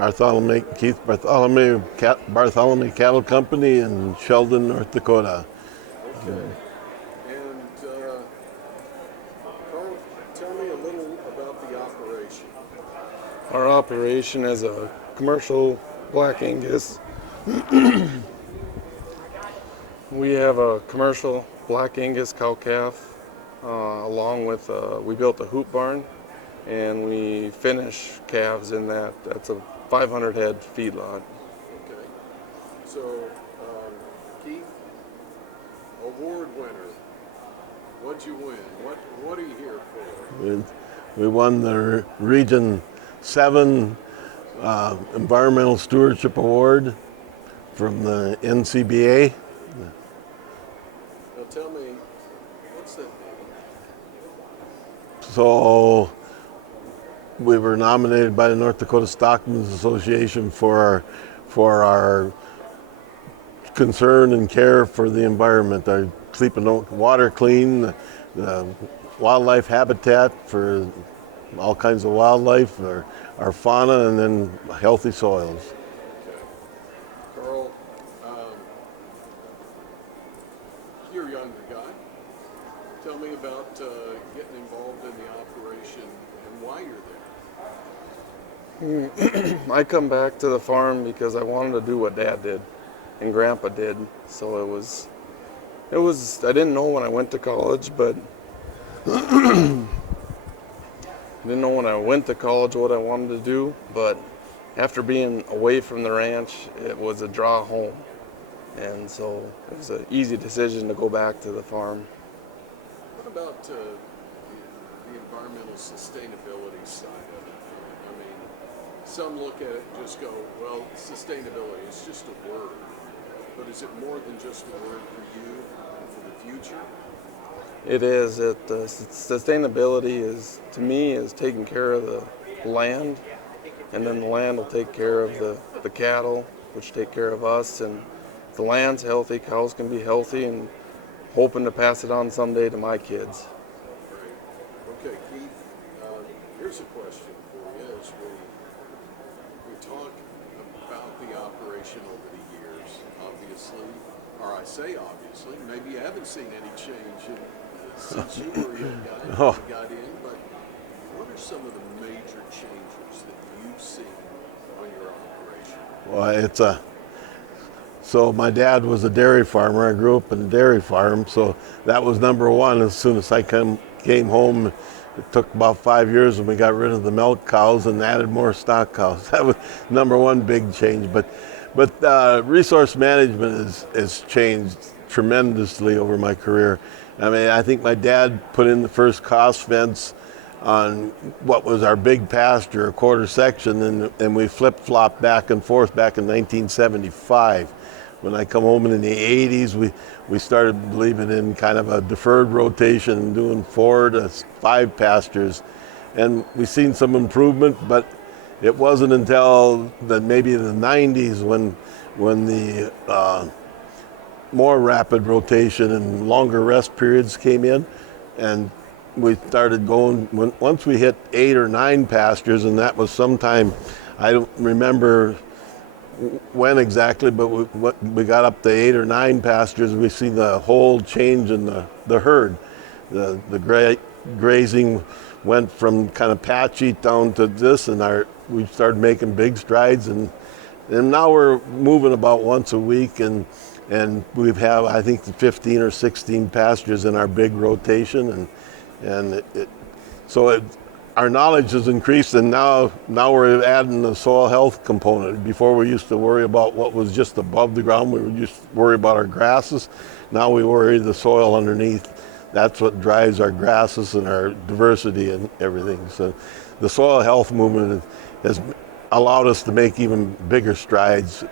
Bartholomay Kattle Kompany in Sheldon, North Dakota. Okay. And Carl, tell me a little about the operation. Our operation is a commercial black Angus. We have a commercial black Angus cow-calf, along with, we built a hoop barn, and we finish calves in that. That's a 500 head feedlot. Okay. So, Keith, award winner. What'd you win? What are you here for? We won the Region 7 Environmental Stewardship Award from the NCBA. Now tell me, what's that mean? So we were nominated by the North Dakota Stockmen's Association for our concern and care for the environment, our keeping water clean, the wildlife habitat for all kinds of wildlife, our fauna, and then healthy soils. Okay. Carl, you're a younger guy. Tell me about getting involved in the operation and why you're there. I come back to the farm because I wanted to do what Dad did and Grandpa did. So it was, I didn't know when I went to college, but I didn't know when I went to college what I wanted to do, but after being away from the ranch, it was a draw home. And so it was an easy decision to go back to the farm. What about the environmental sustainability side of it? I mean, some look at it and just go, well, sustainability, it's just a word. But is it more than just a word for you and for the future? It is. Sustainability is, to me, is taking care of the land, and then the land will take care of the cattle, which take care of us. And if the land's healthy, cows can be healthy, and hoping to pass it on someday to my kids. Great. Okay, Keith, here's a question for you as we talk about the operation over the years, obviously, or I say obviously, maybe you haven't seen any change since you were a young guy and got in, but what are some of the major changes that you've seen on your operation? Well, so my dad was a dairy farmer. I grew up in a dairy farm, so that was number one. As soon as I came home, it took about 5 years and we got rid of the milk cows and added more stock cows. That was number one big change. But resource management has changed tremendously over my career. I mean, I think my dad put in the first cost fence on what was our big pasture, a quarter section, and we flip-flopped back and forth back in 1975. When I come home in the 80s, we started believing in kind of a deferred rotation and doing 4 to 5 pastures. And we've seen some improvement, but it wasn't until maybe the 90s when the more rapid rotation and longer rest periods came in, and we started going, once we hit 8 or 9 pastures, and that was sometime, I don't remember when exactly, but we got up to 8 or 9 pastures, we see the whole change in the herd. The grazing went from kind of patchy down to this, and we started making big strides, and now we're moving about once a week, and we have, I think, 15 or 16 pastures in our big rotation, and our knowledge has increased, and now we're adding the soil health component. Before we used to worry about what was just above the ground, we would just worry about our grasses. Now we worry the soil underneath. That's what drives our grasses and our diversity and everything. So the soil health movement has allowed us to make even bigger strides,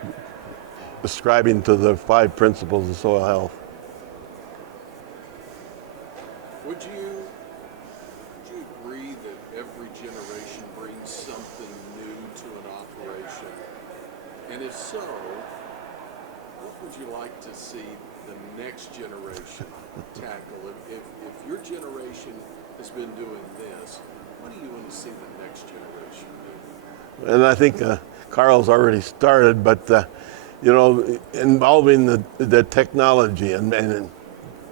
ascribing to the 5 principles of soil health. Would you agree that every generation brings something new to an operation? And if so, what would you like to see the next generation tackle? If your generation has been doing this, what do you want to see the next generation do? And I think Carl's already started, but involving the technology, and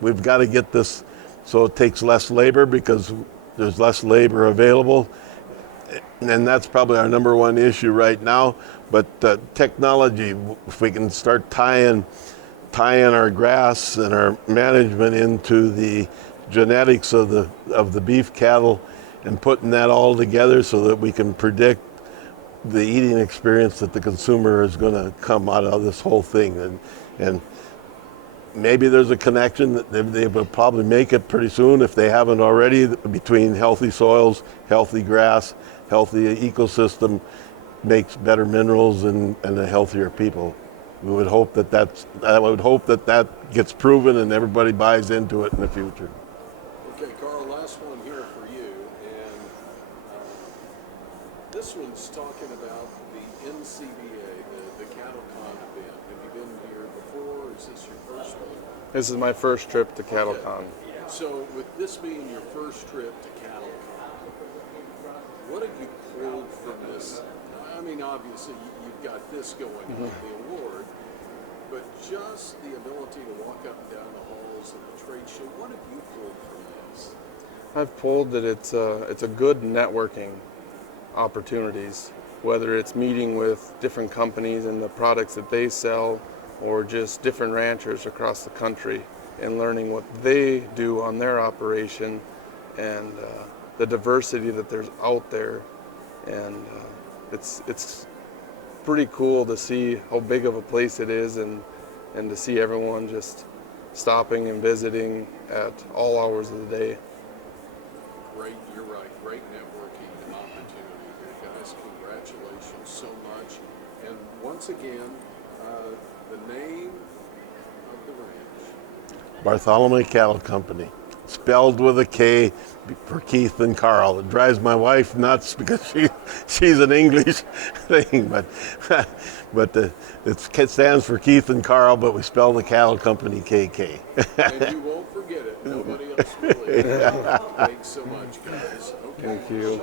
we've got to get this so it takes less labor because there's less labor available, and that's probably our number one issue right now. But technology, if we can start tying our grass and our management into the genetics of the beef cattle and putting that all together so that we can predict the eating experience that the consumer is going to come out of this whole thing. And maybe there's a connection that they will probably make it pretty soon if they haven't already, between healthy soils, healthy grass, healthy ecosystem makes better minerals and a healthier people. We would hope that gets proven and everybody buys into it in the future. Okay, Carl, last one here for you, and this one's talking about the NCBA, the Cattlemen event. Have you been here before, or is this your first one? This is my first trip to Cattlemen. Okay. So with this being your first trip to Cattlemen, what have you pulled from this? I mean, obviously you've got this going on, the award, but just the ability to walk up and down the halls of the trade show, what have you pulled from this? I've pulled that it's a good networking opportunities, whether it's meeting with different companies and the products that they sell, or just different ranchers across the country and learning what they do on their operation and the diversity that there's out there. And it's pretty cool to see how big of a place it is, and to see everyone just stopping and visiting at all hours of the day. Great, you're right, great networking opportunity here, guys. Congratulations so much. And once again, the name of the ranch? Bartholomay Kattle Kompany, spelled with a K for Keith and Carl. It drives my wife nuts because she's an English thing, but it stands for Keith and Carl, but we spell the Cattle Company KK. And you won't forget it. Nobody else will. Thanks so much, guys. Okay. Thank you.